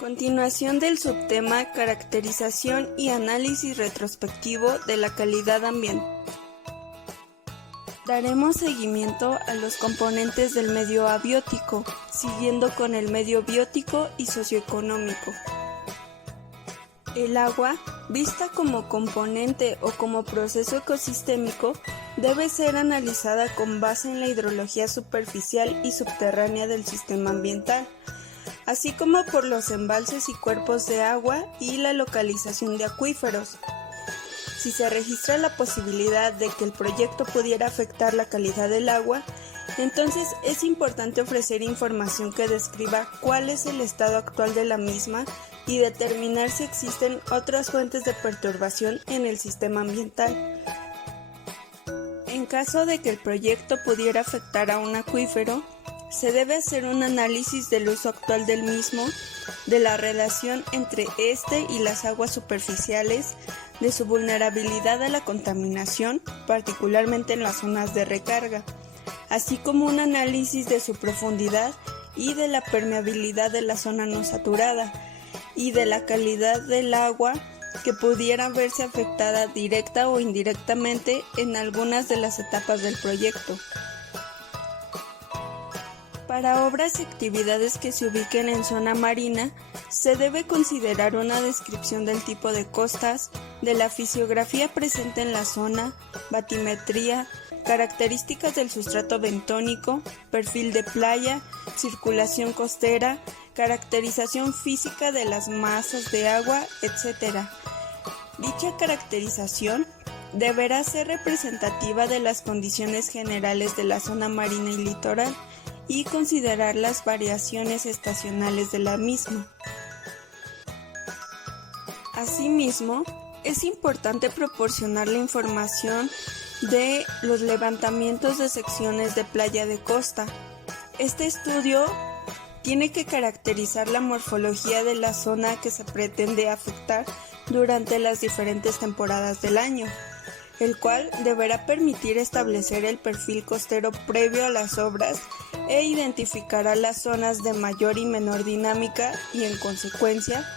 Continuación del subtema Caracterización y análisis retrospectivo de la calidad ambiental. Daremos seguimiento a los componentes del medio abiótico, siguiendo con el medio biótico y socioeconómico. El agua, vista como componente o como proceso ecosistémico, debe ser analizada con base en la hidrología superficial y subterránea del sistema ambiental, así como por los embalses y cuerpos de agua y la localización de acuíferos. Si se registra la posibilidad de que el proyecto pudiera afectar la calidad del agua, entonces es importante ofrecer información que describa cuál es el estado actual de la misma y determinar si existen otras fuentes de perturbación en el sistema ambiental. En caso de que el proyecto pudiera afectar a un acuífero, se debe hacer un análisis del uso actual del mismo, de la relación entre este y las aguas superficiales, de su vulnerabilidad a la contaminación, particularmente en las zonas de recarga, así como un análisis de su profundidad y de la permeabilidad de la zona no saturada, y de la calidad del agua que pudiera verse afectada directa o indirectamente en algunas de las etapas del proyecto. Para obras y actividades que se ubiquen en zona marina, se debe considerar una descripción del tipo de costas, de la fisiografía presente en la zona, batimetría, características del sustrato bentónico, perfil de playa, circulación costera, caracterización física de las masas de agua, etc. Dicha caracterización deberá ser representativa de las condiciones generales de la zona marina y litoral, y considerar las variaciones estacionales de la misma. Asimismo, es importante proporcionar la información de los levantamientos de secciones de playa de costa. Este estudio tiene que caracterizar la morfología de la zona que se pretende afectar durante las diferentes temporadas del año, el cual deberá permitir establecer el perfil costero previo a las obras e identificará las zonas de mayor y menor dinámica y, en consecuencia,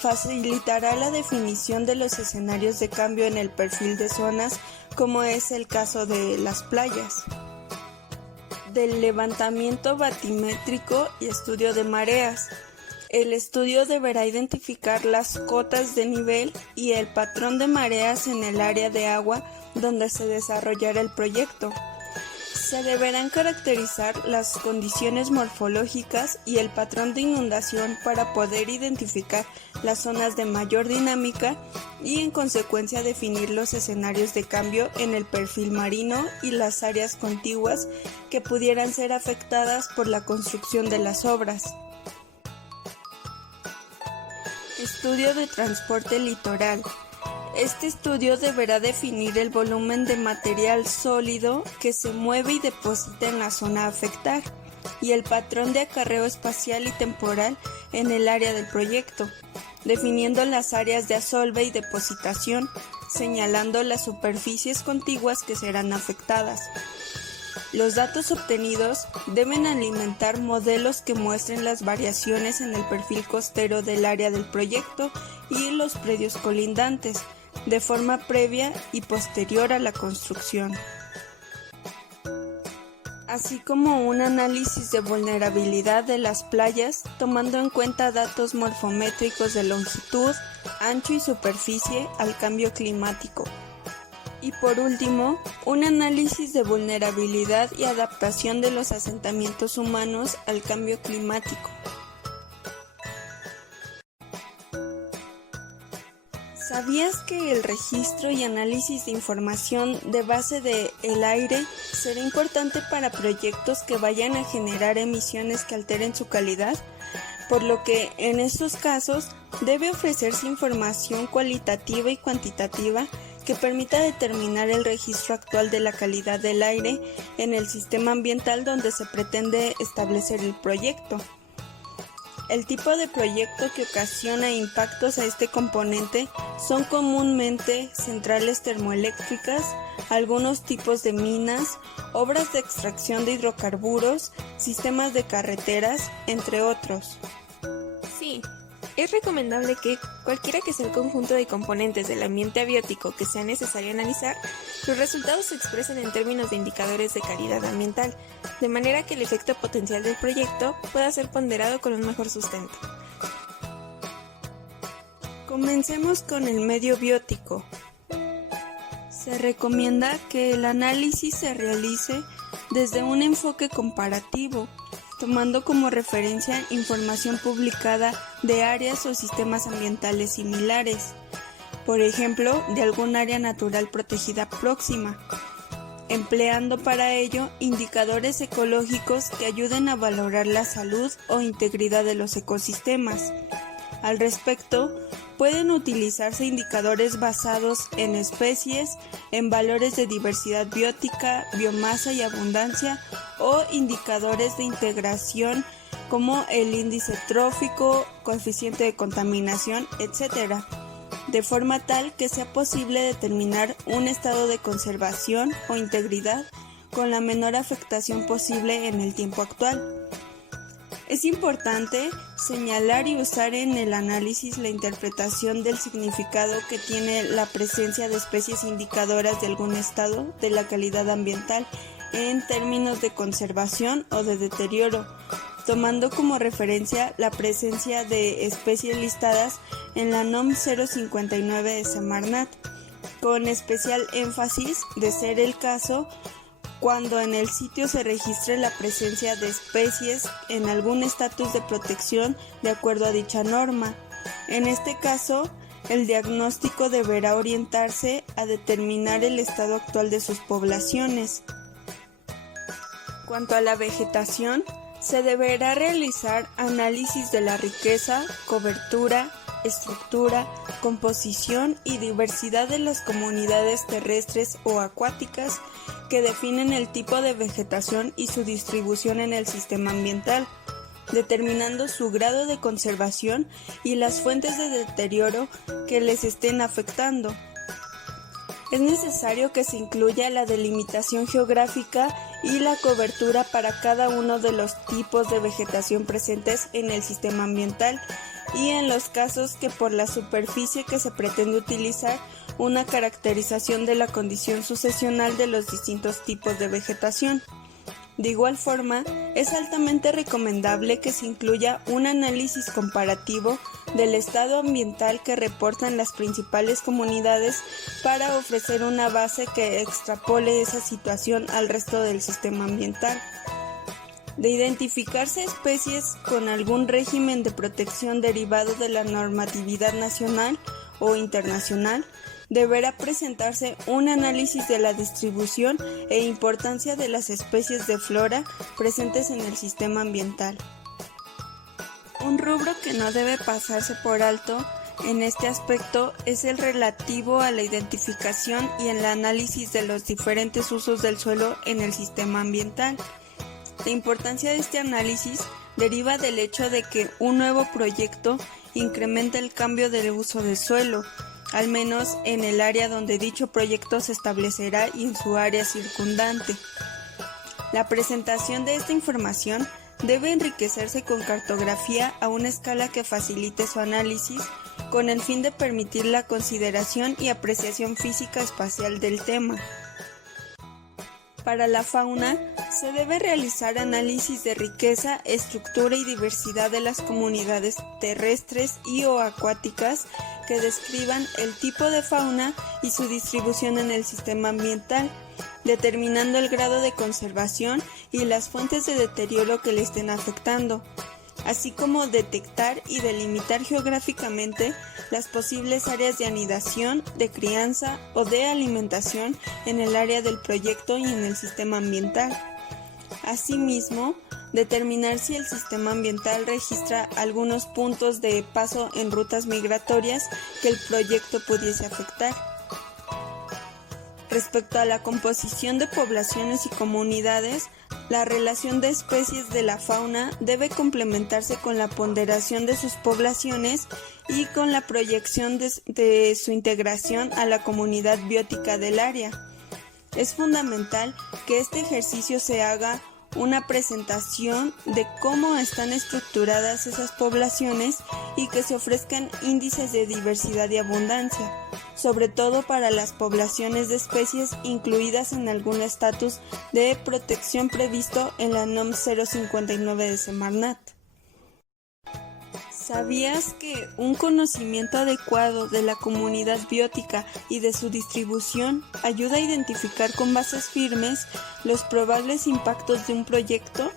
facilitará la definición de los escenarios de cambio en el perfil de zonas, como es el caso de las playas. Del levantamiento batimétrico y estudio de mareas. El estudio deberá identificar las cotas de nivel y el patrón de mareas en el área de agua donde se desarrollará el proyecto. Se deberán caracterizar las condiciones morfológicas y el patrón de inundación para poder identificar las zonas de mayor dinámica y, en consecuencia, definir los escenarios de cambio en el perfil marino y las áreas contiguas que pudieran ser afectadas por la construcción de las obras. Estudio de transporte litoral. Este estudio deberá definir el volumen de material sólido que se mueve y deposita en la zona a afectar y el patrón de acarreo espacial y temporal en el área del proyecto, definiendo las áreas de asolve y depositación, señalando las superficies contiguas que serán afectadas. Los datos obtenidos deben alimentar modelos que muestren las variaciones en el perfil costero del área del proyecto y los predios colindantes, de forma previa y posterior a la construcción, así como un análisis de vulnerabilidad de las playas, tomando en cuenta datos morfométricos de longitud, ancho y superficie al cambio climático. Y por último, un análisis de vulnerabilidad y adaptación de los asentamientos humanos al cambio climático. ¿Sabías que el registro y análisis de información de base del aire será importante para proyectos que vayan a generar emisiones que alteren su calidad? Por lo que, en estos casos, debe ofrecerse información cualitativa y cuantitativa que permita determinar el registro actual de la calidad del aire en el sistema ambiental donde se pretende establecer el proyecto. El tipo de proyecto que ocasiona impactos a este componente son comúnmente centrales termoeléctricas, algunos tipos de minas, obras de extracción de hidrocarburos, sistemas de carreteras, entre otros. Sí, Es recomendable que, cualquiera que sea el conjunto de componentes del ambiente abiótico que sea necesario analizar, los resultados se expresen en términos de indicadores de calidad ambiental, de manera que el efecto potencial del proyecto pueda ser ponderado con un mejor sustento. Comencemos con el medio biótico. Se recomienda que el análisis se realice desde un enfoque comparativo, tomando como referencia información publicada de áreas o sistemas ambientales similares, por ejemplo, de algún área natural protegida próxima, empleando para ello indicadores ecológicos que ayuden a valorar la salud o integridad de los ecosistemas. Al respecto, pueden utilizarse indicadores basados en especies, en valores de diversidad biótica, biomasa y abundancia, o indicadores de integración como el índice trófico, coeficiente de contaminación, etc., de forma tal que sea posible determinar un estado de conservación o integridad con la menor afectación posible en el tiempo actual. Es importante señalar y usar en el análisis la interpretación del significado que tiene la presencia de especies indicadoras de algún estado de la calidad ambiental en términos de conservación o de deterioro, tomando como referencia la presencia de especies listadas en la NOM 059 de Semarnat, con especial énfasis, de ser el caso, cuando en el sitio se registre la presencia de especies en algún estatus de protección de acuerdo a dicha norma. En este caso, el diagnóstico deberá orientarse a determinar el estado actual de sus poblaciones. En cuanto a la vegetación, se deberá realizar análisis de la riqueza, cobertura, estructura, composición y diversidad de las comunidades terrestres o acuáticas que definen el tipo de vegetación y su distribución en el sistema ambiental, determinando su grado de conservación y las fuentes de deterioro que les estén afectando. Es necesario que se incluya la delimitación geográfica y la cobertura para cada uno de los tipos de vegetación presentes en el sistema ambiental y en los casos que por la superficie que se pretende utilizar una caracterización de la condición sucesional de los distintos tipos de vegetación. De igual forma, es altamente recomendable que se incluya un análisis comparativo del estado ambiental que reportan las principales comunidades para ofrecer una base que extrapole esa situación al resto del sistema ambiental. De identificarse especies con algún régimen de protección derivado de la normatividad nacional o internacional, deberá presentarse un análisis de la distribución e importancia de las especies de flora presentes en el sistema ambiental. Un rubro que no debe pasarse por alto en este aspecto es el relativo a la identificación y el análisis de los diferentes usos del suelo en el sistema ambiental. La importancia de este análisis deriva del hecho de que un nuevo proyecto incrementa el cambio del uso del suelo, al menos en el área donde dicho proyecto se establecerá y en su área circundante. La presentación de esta información debe enriquecerse con cartografía a una escala que facilite su análisis, con el fin de permitir la consideración y apreciación física espacial del tema. Para la fauna, se debe realizar análisis de riqueza, estructura y diversidad de las comunidades terrestres y o acuáticas que describan el tipo de fauna y su distribución en el sistema ambiental, determinando el grado de conservación y las fuentes de deterioro que le estén afectando, así como detectar y delimitar geográficamente las posibles áreas de anidación, de crianza o de alimentación en el área del proyecto y en el sistema ambiental. Asimismo, determinar si el sistema ambiental registra algunos puntos de paso en rutas migratorias que el proyecto pudiese afectar. Respecto a la composición de poblaciones y comunidades, la relación de especies de la fauna debe complementarse con la ponderación de sus poblaciones y con la proyección de su integración a la comunidad biótica del área. Es fundamental que este ejercicio se haga una presentación de cómo están estructuradas esas poblaciones y que se ofrezcan índices de diversidad y abundancia, sobre todo para las poblaciones de especies incluidas en algún estatus de protección previsto en la NOM 059 de Semarnat. ¿Sabías que un conocimiento adecuado de la comunidad biótica y de su distribución ayuda a identificar con bases firmes los probables impactos de un proyecto?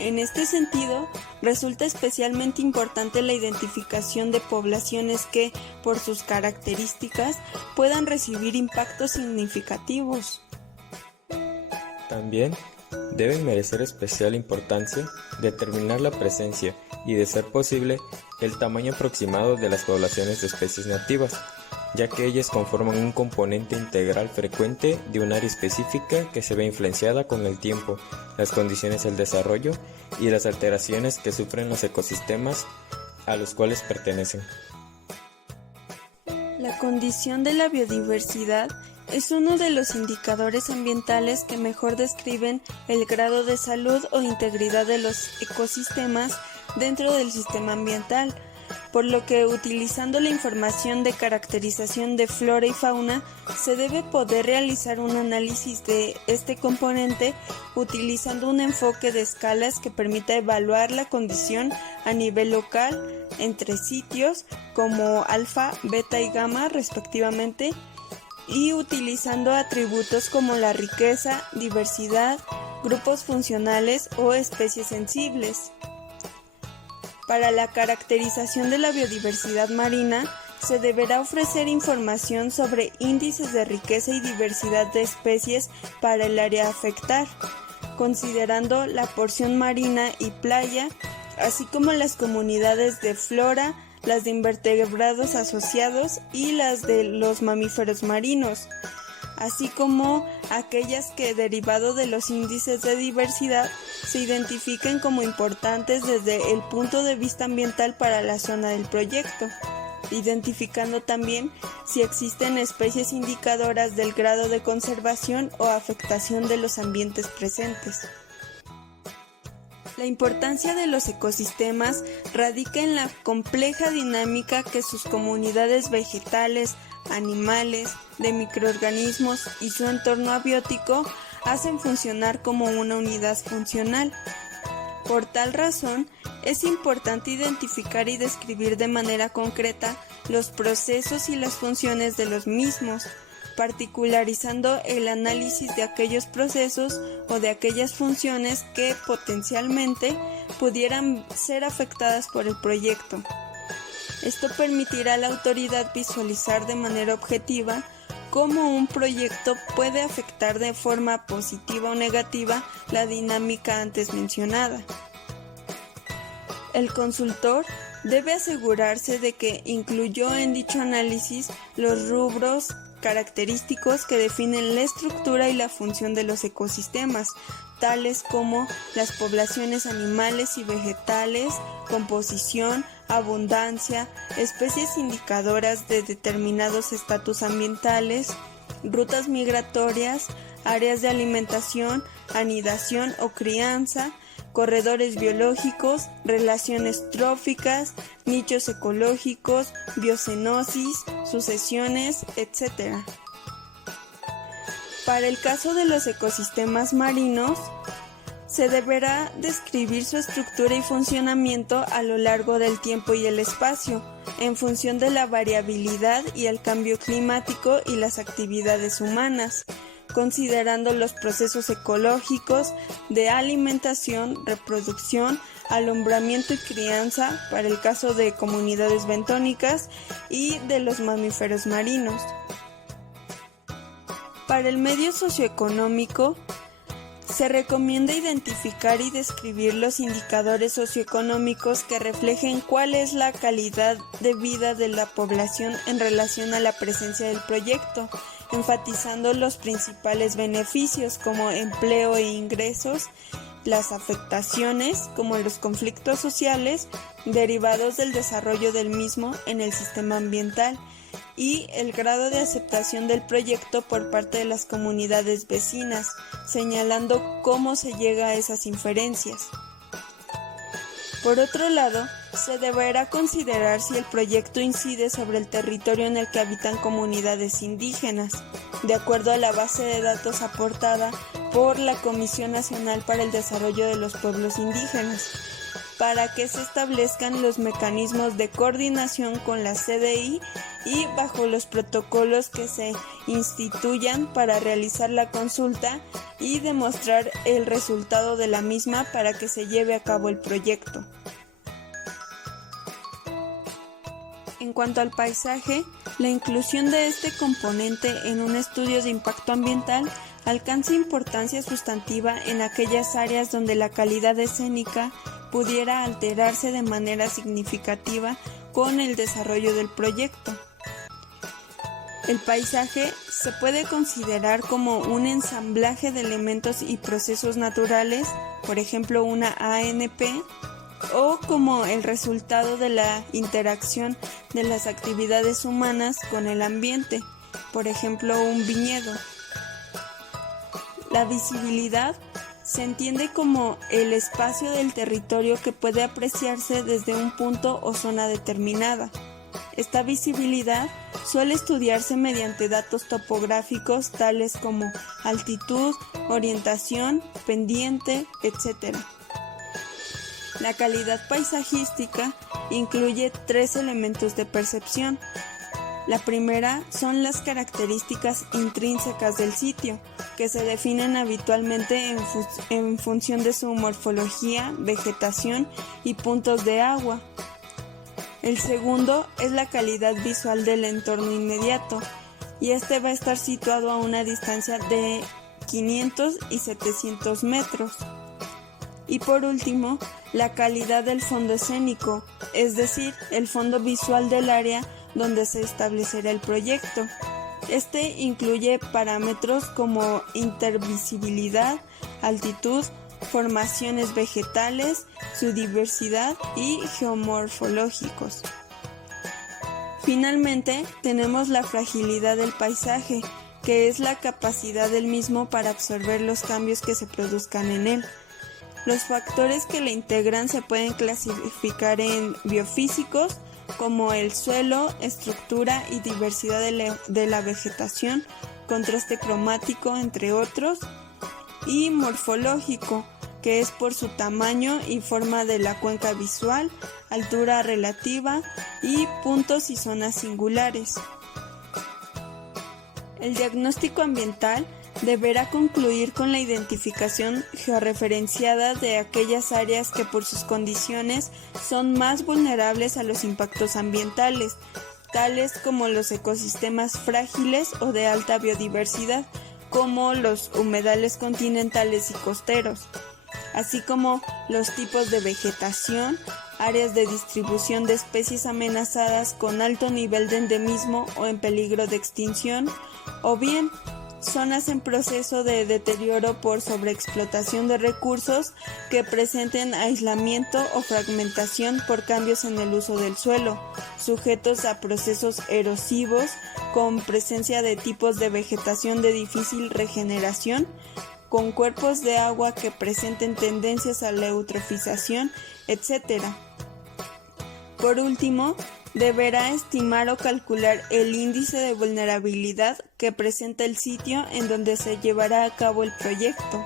En este sentido, resulta especialmente importante la identificación de poblaciones que, por sus características, puedan recibir impactos significativos. También debe merecer especial importancia determinar la presencia y, de ser posible, el tamaño aproximado de las poblaciones de especies nativas, ya que ellas conforman un componente integral frecuente de un área específica que se ve influenciada con el tiempo, las condiciones del desarrollo y las alteraciones que sufren los ecosistemas a los cuales pertenecen. La condición de la biodiversidad es uno de los indicadores ambientales que mejor describen el grado de salud o integridad de los ecosistemas dentro del sistema ambiental, por lo que utilizando la información de caracterización de flora y fauna se debe poder realizar un análisis de este componente utilizando un enfoque de escalas que permita evaluar la condición a nivel local entre sitios como alfa, beta y gamma respectivamente, y utilizando atributos como la riqueza, diversidad, grupos funcionales o especies sensibles. Para la caracterización de la biodiversidad marina, se deberá ofrecer información sobre índices de riqueza y diversidad de especies para el área a afectar, considerando la porción marina y playa, así como las comunidades de flora, las de invertebrados asociados y las de los mamíferos marinos, así como aquellas que, derivado de los índices de diversidad, se identifiquen como importantes desde el punto de vista ambiental para la zona del proyecto, identificando también si existen especies indicadoras del grado de conservación o afectación de los ambientes presentes. La importancia de los ecosistemas radica en la compleja dinámica que sus comunidades vegetales, animales, de microorganismos y su entorno abiótico hacen funcionar como una unidad funcional. Por tal razón, es importante identificar y describir de manera concreta los procesos y las funciones de los mismos, particularizando el análisis de aquellos procesos o de aquellas funciones que potencialmente pudieran ser afectadas por el proyecto. Esto permitirá a la autoridad visualizar de manera objetiva cómo un proyecto puede afectar de forma positiva o negativa la dinámica antes mencionada. El consultor debe asegurarse de que incluyó en dicho análisis los rubros característicos que definen la estructura y la función de los ecosistemas, tales como las poblaciones animales y vegetales, composición, abundancia, especies indicadoras de determinados estatus ambientales, rutas migratorias, áreas de alimentación, anidación o crianza, corredores biológicos, relaciones tróficas, nichos ecológicos, biocenosis, sucesiones, etc. Para el caso de los ecosistemas marinos, se deberá describir su estructura y funcionamiento a lo largo del tiempo y el espacio, en función de la variabilidad y el cambio climático y las actividades humanas, considerando los procesos ecológicos de alimentación, reproducción, alumbramiento y crianza para el caso de comunidades bentónicas y de los mamíferos marinos. Para el medio socioeconómico, se recomienda identificar y describir los indicadores socioeconómicos que reflejen cuál es la calidad de vida de la población en relación a la presencia del proyecto, enfatizando los principales beneficios como empleo e ingresos, las afectaciones como los conflictos sociales derivados del desarrollo del mismo en el sistema ambiental y el grado de aceptación del proyecto por parte de las comunidades vecinas, señalando cómo se llega a esas inferencias. Por otro lado, se deberá considerar si el proyecto incide sobre el territorio en el que habitan comunidades indígenas, de acuerdo a la base de datos aportada por la Comisión Nacional para el Desarrollo de los Pueblos Indígenas, para que se establezcan los mecanismos de coordinación con la CDI y bajo los protocolos que se instituyan para realizar la consulta y demostrar el resultado de la misma para que se lleve a cabo el proyecto. En cuanto al paisaje, la inclusión de este componente en un estudio de impacto ambiental alcanza importancia sustantiva en aquellas áreas donde la calidad escénica pudiera alterarse de manera significativa con el desarrollo del proyecto. El paisaje se puede considerar como un ensamblaje de elementos y procesos naturales, por ejemplo una ANP, o como el resultado de la interacción de las actividades humanas con el ambiente, por ejemplo un viñedo. La visibilidad se entiende como el espacio del territorio que puede apreciarse desde un punto o zona determinada. Esta visibilidad suele estudiarse mediante datos topográficos tales como altitud, orientación, pendiente, etc. La calidad paisajística incluye 3 elementos de percepción. La primera son las características intrínsecas del sitio, que se definen habitualmente en función de su morfología, vegetación y puntos de agua. El segundo es la calidad visual del entorno inmediato, y este va a estar situado a una distancia de 500 y 700 metros. Y por último, la calidad del fondo escénico, es decir, el fondo visual del área donde se establecerá el proyecto. Este incluye parámetros como intervisibilidad, altitud, formaciones vegetales, su diversidad y geomorfológicos. Finalmente, tenemos la fragilidad del paisaje, que es la capacidad del mismo para absorber los cambios que se produzcan en él. Los factores que le integran se pueden clasificar en biofísicos, como el suelo, estructura y diversidad de la vegetación, contraste cromático, entre otros, y morfológico, que es por su tamaño y forma de la cuenca visual, altura relativa y puntos y zonas singulares. El diagnóstico ambiental deberá concluir con la identificación georreferenciada de aquellas áreas que por sus condiciones son más vulnerables a los impactos ambientales, tales como los ecosistemas frágiles o de alta biodiversidad, como los humedales continentales y costeros, así como los tipos de vegetación, áreas de distribución de especies amenazadas con alto nivel de endemismo o en peligro de extinción, o bien zonas en proceso de deterioro por sobreexplotación de recursos que presenten aislamiento o fragmentación por cambios en el uso del suelo, sujetos a procesos erosivos con presencia de tipos de vegetación de difícil regeneración, con cuerpos de agua que presenten tendencias a la eutrofización, etc. Por último, deberá estimar o calcular el índice de vulnerabilidad que presenta el sitio en donde se llevará a cabo el proyecto.